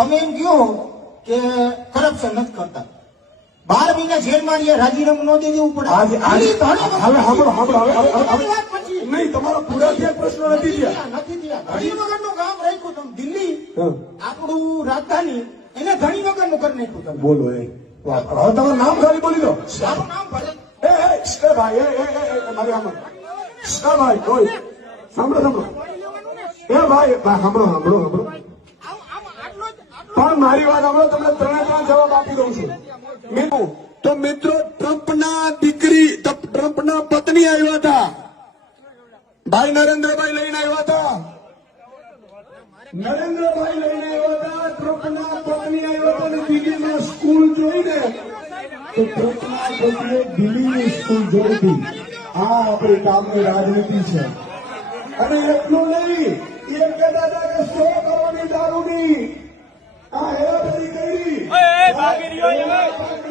તમે એમ કહો કે કરપ્શન નથી કરતા. બાર મહિના જેલમાં રહ્યા રાજીનામું ન દઈ દેવું પડે. હવે સાંભળો સાંભળો હવે હવે નહીં તમારા પૂરા થયા પ્રશ્ન નથી થયા. નથી થયા. ઘણી વગરનું કામ રાખ્યું તમે. દિલ્હી આપણું રાજધાની એને ઘણી વખતનું કરી નાખ્યું તમે. બોલો એ. હવે તમારું નામ ખાલી બોલી દો. આપણું નામ ભલે એ ભાઈ એ એ મારી આમાં. ભાઈ કોઈ સાંભળો સાંભળો. એ ભાઈ ભાઈ સાંભળો સાંભળો સાંભળો. મારી વાત સાંભળો, તમને ત્રણે ત્રણ જવાબ આપી દઉં છું. મિત્રો, તો મિત્રો, ટ્રમ્પના દીકરી, ટ્રમ્પ- ટ્રમ્પના પત્ની આવ્યા હતા. ભાઈ નરેન્દ્રભાઈ લઈને આવ્યા હતા. નરેન્દ્રભાઈ લઈને આવ્યા હતા, ટ્રમ્પના પત્ની આવ્યા હતા અને દિલ્હીમાં સ્કૂલ જોઈને. તો ટ્રમ્પના પત્નીએ દિલ્હીની સ્કૂલ જોઈ આ આપણી કામની રાજનીતિ છે. અને એટલું નહીં એ oi, oi, oi.